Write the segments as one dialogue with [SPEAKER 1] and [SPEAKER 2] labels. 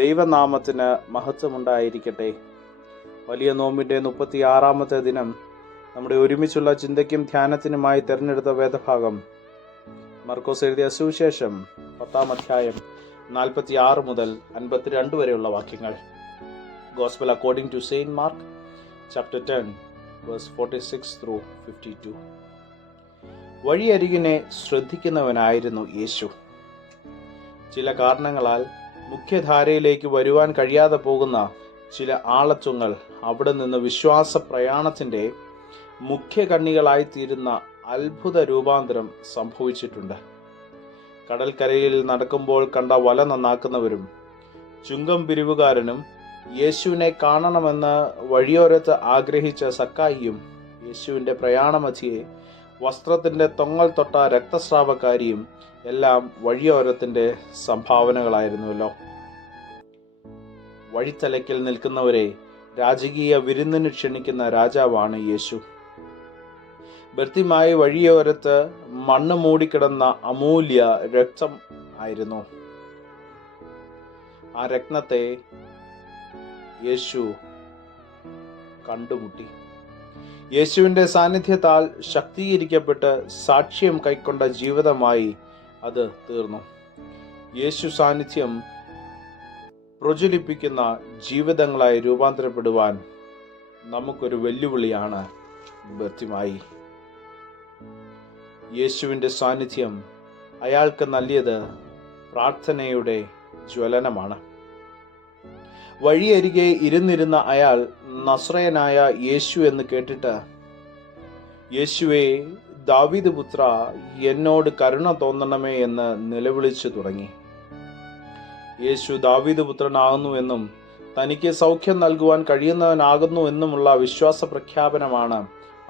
[SPEAKER 1] ദൈവനാമത്തിന് മഹത്വമുണ്ടായിരിക്കട്ടെ വലിയ നോമ്പിൻ്റെ ആറാമത്തെ ദിനം നമ്മുടെ ഒരുമിച്ചുള്ള ചിന്തയ്ക്കും ധ്യാനത്തിനുമായി തിരഞ്ഞെടുത്ത വേദഭാഗം മർക്കോസ് എഴുതിയ സുവിശേഷം പത്താം അധ്യായം നാൽപ്പത്തി ആറ് മുതൽ അൻപത്തിരണ്ട് വരെയുള്ള വാക്യങ്ങൾ gospel according to Saint Mark chapter ten verse forty six through fifty two വഴിയരികിനെ ശ്രദ്ധിക്കുന്നവനായിരുന്നു യേശു ചില കാരണങ്ങളാൽ മുഖ്യധാരയിലേക്ക് വരുവാൻ കഴിയാതെ പോകുന്ന ചില ആളത്വങ്ങൾ അവിടെ നിന്ന് വിശ്വാസ പ്രയാണത്തിൻ്റെ മുഖ്യകണ്ണികളായിത്തീരുന്ന അത്ഭുത രൂപാന്തരം സംഭവിച്ചിട്ടുണ്ട് കടൽക്കരയിൽ നടക്കുമ്പോൾ കണ്ട വല നന്നാക്കുന്നവരും ചുങ്കം പിരിവുകാരനും യേശുവിനെ കാണണമെന്ന് വഴിയോരത്ത് ആഗ്രഹിച്ച സക്കായിയും യേശുവിൻ്റെ പ്രയാണമധിയെ വസ്ത്രത്തിൻ്റെ തൊങ്ങൽ തൊട്ട രക്തസ്രാവക്കാരിയും എല്ലാം വഴിയോരത്തിൻ്റെ സംഭാവനകളായിരുന്നുവല്ലോ വഴിത്തലയ്ക്കൽ നിൽക്കുന്നവരെ രാജകീയ വിരുന്നിന് ക്ഷണിക്കുന്ന രാജാവാണ് യേശു ഭൃത്യമായി വഴിയോരത്ത് മണ്ണ് മൂടിക്കിടന്ന അമൂല്യ രക്തം ആയിരുന്നു ആ രക്തത്തെ യേശു കണ്ടുമുട്ടി യേശുവിൻ്റെ സാന്നിധ്യത്താൽ ശക്തീകരിക്കപ്പെട്ട് സാക്ഷ്യം കൈക്കൊണ്ട ജീവിതമായി അത് തീർന്നു യേശു സാന്നിധ്യം പ്രചരിപ്പിക്കുന്ന ജീവിതങ്ങളായി രൂപാന്തരപ്പെടുവാൻ നമുക്കൊരു വെല്ലുവിളിയാണ് ബത്യമായി യേശുവിൻ്റെ സാന്നിധ്യം അയാൾക്ക് നൽകിയത് പ്രാർത്ഥനയുടെ ജ്വലനമാണ് വഴിയരികെ ഇരുന്നിരുന്ന അയാൾ നസ്രയനായ യേശു എന്ന് കേട്ടിട്ട് യേശുവെ ദാവിദ് പുത്ര എന്നോട് കരുണ തോന്നണമേ എന്ന് നിലവിളിച്ചു തുടങ്ങി യേശു ദാവിദ് പുത്രനാകുന്നുവെന്നും തനിക്ക് സൗഖ്യം നൽകുവാൻ കഴിയുന്നവനാകുന്നു എന്നുമുള്ള വിശ്വാസ പ്രഖ്യാപനമാണ്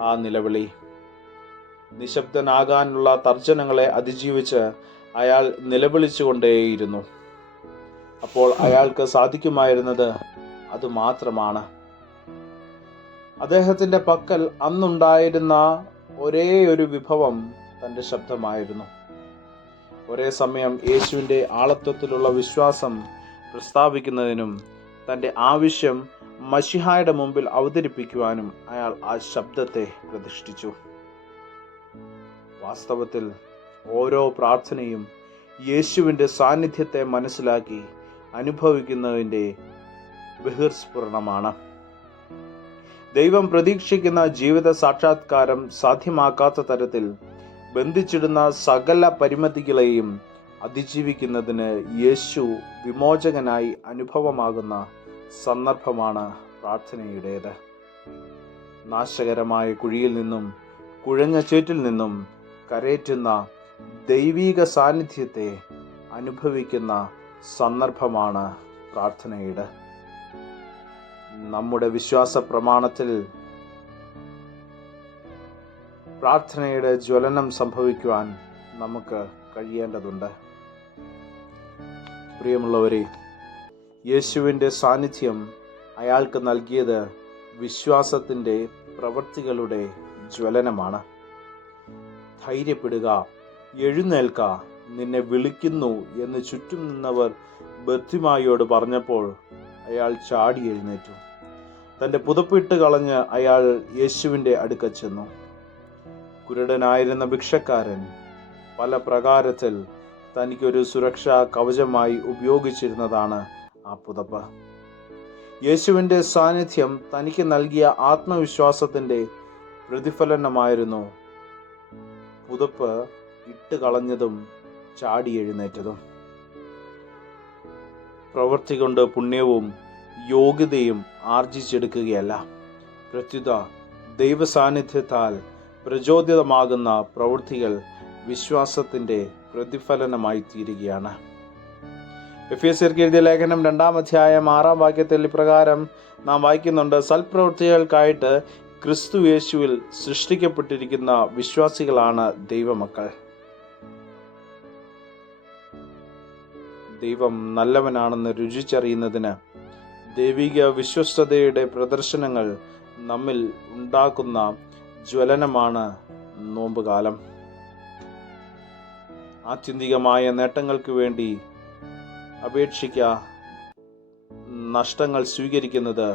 [SPEAKER 1] ആ നിലവിളി നിശബ്ദനാകാനുള്ള തർജനങ്ങളെ അതിജീവിച്ച് അയാൾ നിലവിളിച്ചുകൊണ്ടേയിരുന്നു അപ്പോൾ അയാൾക്ക് സാധിക്കുമായിരുന്നത് അതുമാത്രമാണ് അദ്ദേഹത്തിൻ്റെ പക്കൽ അന്നുണ്ടായിരുന്ന ഒരേ ഒരു വിഭവം തൻ്റെ ശബ്ദമായിരുന്നു ഒരേ സമയം യേശുവിൻ്റെ ആളത്വത്തിലുള്ള വിശ്വാസം പ്രസ്താവിക്കുന്നതിനും തൻ്റെ ആവശ്യം മഷിഹായുടെ മുമ്പിൽ അവതരിപ്പിക്കുവാനും അയാൾ ആ ശബ്ദത്തെ പ്രതിഷ്ഠിച്ചു വാസ്തവത്തിൽ ഓരോ പ്രാർത്ഥനയും യേശുവിൻ്റെ സാന്നിധ്യത്തെ മനസ്സിലാക്കി അനുഭവിക്കുന്നതിൻ്റെ ബഹിർസ്ഫുരണമാണ് ദൈവം പ്രതീക്ഷിക്കുന്ന ജീവിത സാക്ഷാത്കാരം സാധ്യമാക്കാത്ത തരത്തിൽ ബന്ധിച്ചിടുന്ന സകല പരിമിതികളെയും അതിജീവിക്കുന്നതിന് യേശു വിമോചകനായി അനുഭവമാകുന്ന സന്ദർഭമാണ് പ്രാർത്ഥനയുടേത് നാശകരമായ കുഴിയിൽ നിന്നും കുഴഞ്ഞ ചേറ്റിൽ നിന്നും കരയേറ്റുന്ന ദൈവീക സാന്നിധ്യത്തെ അനുഭവിക്കുന്ന സന്ദർഭമാണ് പ്രാർത്ഥനയുടെ നമ്മുടെ വിശ്വാസ പ്രമാണത്തിൽ പ്രാർത്ഥനയുടെ ജ്വലനം സംഭവിക്കുവാൻ നമുക്ക് കഴിയേണ്ടതുണ്ട് പ്രിയമുള്ളവരെ യേശുവിൻ്റെ സാന്നിധ്യം അയാൾക്ക് നൽകിയത് വിശ്വാസത്തിൻ്റെ പ്രവൃത്തികളുടെ ജ്വലനമാണ് ധൈര്യപ്പെടുക എഴുന്നേൽക്കുക നിന്നെ വിളിക്കുന്നു എന്ന് ചുറ്റും നിന്നവർ ബദ്ധിമായിയോട് പറഞ്ഞപ്പോൾ അയാൾ ചാടി എഴുന്നേറ്റു തൻ്റെ പുതപ്പിട്ട് കളഞ്ഞ് അയാൾ യേശുവിൻ്റെ അടുക്ക ചെന്നു കുരുടനായിരുന്ന ഭിക്ഷക്കാരൻ പല പ്രകാരത്തിൽ തനിക്കൊരു സുരക്ഷാ കവചമായി ഉപയോഗിച്ചിരുന്നതാണ് ആ പുതപ്പ് യേശുവിൻ്റെ സാന്നിധ്യം തനിക്ക് നൽകിയ ആത്മവിശ്വാസത്തിൻ്റെ പ്രതിഫലനമായിരുന്നു പുതപ്പ് ഇട്ട് കളഞ്ഞതും ചാടി എഴുന്നേറ്റതും പ്രവൃത്തി കൊണ്ട് പുണ്യവും യോഗ്യതയും ആർജിച്ചെടുക്കുകയല്ല പ്രത്യുത ദൈവസാന്നിധ്യത്താൽ പ്രചോദിതമാകുന്ന പ്രവൃത്തികൾ വിശ്വാസത്തിൻ്റെ പ്രതിഫലനമായി തീരുകയാണ് എഫ് എസ് എഴുതിയ ലേഖനം രണ്ടാം അധ്യായം ആറാം വാക്യത്തിൽ ഇപ്രകാരം നാം വായിക്കുന്നുണ്ട് സൽപ്രവൃത്തികൾക്കായിട്ട് ക്രിസ്തു യേശുവിൽ സൃഷ്ടിക്കപ്പെട്ടിരിക്കുന്ന വിശ്വാസികളാണ് ദൈവമക്കൾ ദൈവം നല്ലവനാണെന്ന് രുചിച്ചറിയുന്നതിന് ദൈവിക വിശ്വസ്തയുടെ പ്രദർശനങ്ങൾ നമ്മിൽ ഉണ്ടാക്കുന്ന ജ്വലനമാണ് നോമ്പുകാലം ആത്യന്തികമായ നേട്ടങ്ങൾക്ക് വേണ്ടി അപേക്ഷിക്ക നഷ്ടങ്ങൾ സ്വീകരിക്കുന്നത്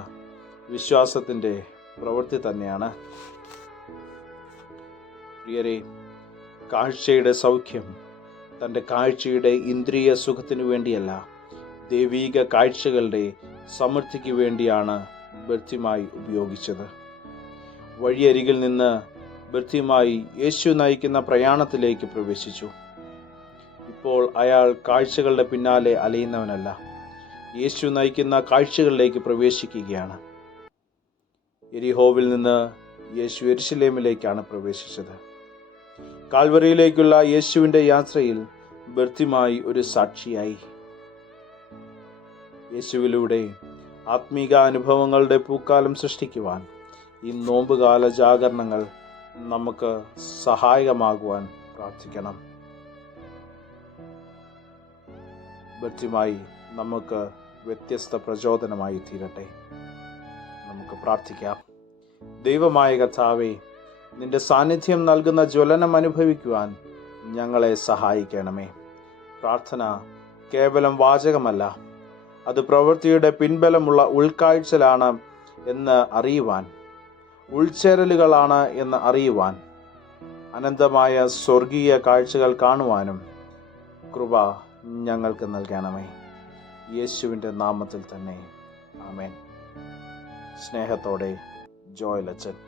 [SPEAKER 1] വിശ്വാസത്തിൻ്റെ പ്രവൃത്തി തന്നെയാണ് പ്രിയരെ കാഴ്ചയുടെ സൗഖ്യം തൻ്റെ കാഴ്ചയുടെ ഇന്ദ്രിയ സുഖത്തിനു വേണ്ടിയല്ല ദൈവീക കാഴ്ചകളുടെ സമൃദ്ധിക്ക് വേണ്ടിയാണ് ബർത്തിമായി ഉപയോഗിച്ചത് വഴിയരികിൽ നിന്ന് ബർത്തിമായി യേശു നയിക്കുന്ന പ്രയാണത്തിലേക്ക് പ്രവേശിച്ചു ഇപ്പോൾ അയാൾ കാഴ്ചകളുടെ പിന്നാലെ അലയുന്നവനല്ല യേശു നയിക്കുന്ന കാഴ്ചകളിലേക്ക് പ്രവേശിക്കുകയാണ് എരിഹോവിൽ നിന്ന് യേശു എരിശിലേമിലേക്കാണ് പ്രവേശിച്ചത് കാൽവരിയിലേക്കുള്ള യേശുവിൻ്റെ യാത്രയിൽ ബർത്തിമായി ഒരു സാക്ഷിയായി യേശുവിലൂടെ ആത്മീക അനുഭവങ്ങളുടെ പൂക്കാലം സൃഷ്ടിക്കുവാൻ ഈ നോമ്പുകാല ജാഗരണങ്ങൾ നമുക്ക് സഹായകമാകുവാൻ പ്രാർത്ഥിക്കണം ബർത്തിമായി നമുക്ക് വ്യത്യസ്ത പ്രചോദനമായി തീരട്ടെ നമുക്ക് പ്രാർത്ഥിക്കാം ദൈവമായ കഥാവേ നിന്റെ സാന്നിധ്യം നൽകുന്ന ജ്വലനം അനുഭവിക്കുവാൻ ഞങ്ങളെ സഹായിക്കണമേ പ്രാർത്ഥന കേവലം വാചകമല്ല അത് പ്രവൃത്തിയുടെ പിൻബലമുള്ള ഉൾക്കാഴ്ചലാണ് എന്ന് അറിയുവാൻ ഉൾച്ചേരലുകളാണ് എന്ന് അറിയുവാൻ അനന്തമായ സ്വർഗീയ കാഴ്ചകൾ കാണുവാനും കൃപ ഞങ്ങൾക്ക് നൽകണമേ യേശുവിൻ്റെ നാമത്തിൽ തന്നെ ആമേൻ സ്നേഹത്തോടെ ജോയലച്ചൻ